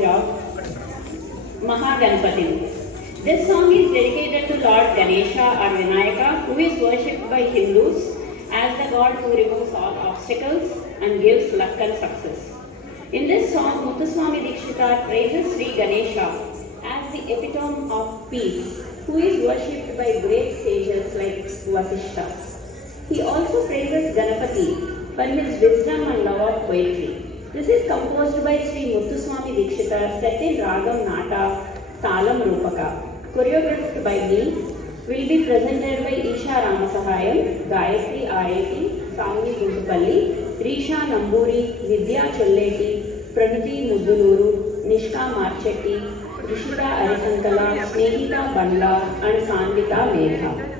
Puja, Mahaganpati. This song is dedicated to Lord Ganesha or Vinayaka, who is worshipped by Hindus as the god who removes all obstacles and gives luck and success. In this song, Muthuswami Dikshita praises Sri Ganesha as the epitome of peace, who is worshipped by great sages like Vasishta. He also praises Ganapati for his wisdom and love of poetry. This is composed by Sri Muthuswami Dikshita, set in Ragam Nata, Talam Rupaka. Choreographed by me, will be presented by Isha Ramasahayam, Gayatri Areti, Savni Gundupalli, Risha Namburi, Vidya Cholleti, Pranuti Mudduluru, Nishka Marchetti, Rishita Arisankala, Snehita Bandla, and Sanvita Medha.